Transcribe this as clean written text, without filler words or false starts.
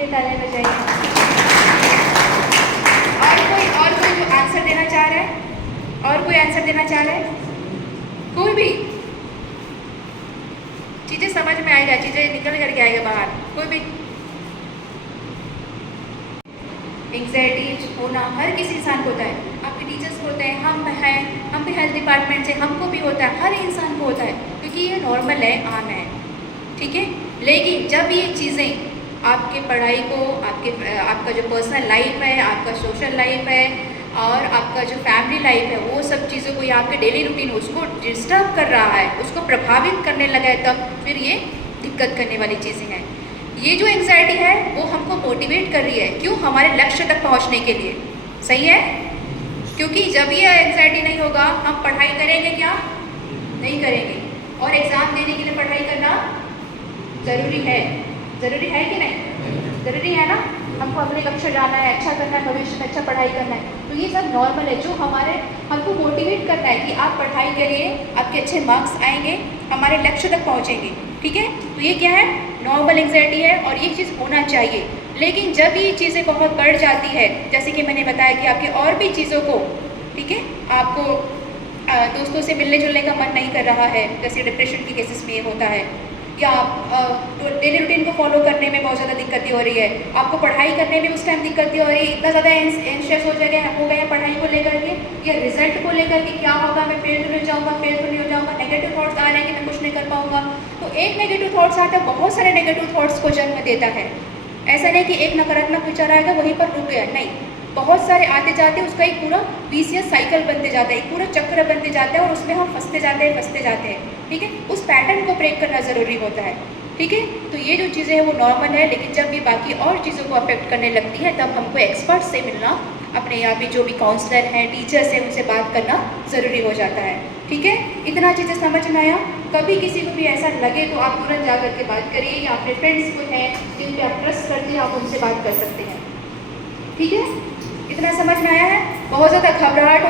लिए तालियां बजाइए। और कोई जो आंसर देना चाह रहा है, और कोई आंसर देना चाह रहा है? कोई भी चीज़ें समझ में आएगा, चीज़ें निकल करके आएगा बाहर। कोई भी एंग्जाइटी होना हर किसी इंसान को होता है, आपके टीचर्स को होते हैं, हम भी हेल्थ डिपार्टमेंट से, हमको भी होता है, हर इंसान को होता है, क्योंकि ये नॉर्मल है, आम है, ठीक है। लेकिन जब ये चीज़ें आपके पढ़ाई को, आपका जो पर्सनल लाइफ है, आपका सोशल लाइफ है और आपका जो फैमिली लाइफ है, वो सब चीज़ों को, या आपके डेली रूटीन उसको डिस्टर्ब कर रहा है, उसको प्रभावित करने लगा है, तब फिर ये दिक्कत करने वाली चीज़ें हैं। ये जो एंग्जाइटी है वो हमको मोटिवेट कर रही है, क्यों? हमारे लक्ष्य तक पहुंचने के लिए। सही है? क्योंकि जब ये एंग्जाइटी नहीं होगा, हम पढ़ाई करेंगे क्या? नहीं करेंगे। और एग्ज़ाम देने के लिए पढ़ाई करना ज़रूरी है। ज़रूरी है कि नहीं? ज़रूरी है ना? हमको अगले कक्षा जाना है, अच्छा करना है, भविष्य में अच्छा पढ़ाई करना है, तो ये सब नॉर्मल है, जो हमको मोटिवेट करना है कि आप पढ़ाई करिए, आपके अच्छे मार्क्स आएंगे, हमारे लक्ष्य तक पहुँचेंगे, ठीक है। तो ये क्या है? नॉर्मल एंग्जाइटी है, और ये चीज़ होना चाहिए। लेकिन जब ये चीज़ें बहुत बढ़ जाती है, जैसे कि मैंने बताया कि आपके और भी चीज़ों को, ठीक है, आपको दोस्तों से मिलने जुलने का मन नहीं कर रहा है, जैसे डिप्रेशन के केसेस में ये होता है, या डेली रूटीन को फॉलो करने में बहुत ज़्यादा दिक्कतें हो रही है, आपको पढ़ाई करने में उस टाइम दिक्कतें हो रही है, इतना ज़्यादा एंशियस हो गए पढ़ाई को लेकर के, या रिजल्ट को लेकर के, क्या होगा, मैं फेल तो नहीं जाऊँगा, फेल तो नहीं हो जाऊँगा, नेगेटिव थॉट्स आ रहे हैं कि मैं कुछ नहीं कर पाऊँगा। तो एक नेगेटिव थॉट्स आता है, बहुत सारे नेगेटिव थॉट्स को जन्म देता है। ऐसा नहीं कि एक नकारात्मक विचार आएगा वहीं पर रुक गया, नहीं, बहुत सारे आते जाते उसका एक पूरा विशियस साइकिल बनते जाता है, एक पूरा चक्र बनते जाता है, और उसमें हम फंसते जाते हैं, ठीक है। उस पैटर्न को ब्रेक करना ज़रूरी होता है, ठीक है। तो ये जो चीज़ें हैं वो नॉर्मल है, लेकिन जब ये बाकी और चीज़ों को अफेक्ट करने लगती है, तब हमको एक्सपर्ट से मिलना, अपने यहाँ पे जो भी काउंसलर हैं, टीचर्स हैं, उनसे बात करना ज़रूरी हो जाता है, ठीक है। इतना चीज़ें समझ में आया? कभी किसी को भी ऐसा लगे तो आप तुरंत जा करके बात करिए, या अपने फ्रेंड्स को हैं जिन पे आप ट्रस्ट करते हैं, आप उनसे बात कर सकते हैं, ठीक है। इतना समझ में आया है? बहुत ज़्यादा घबराहट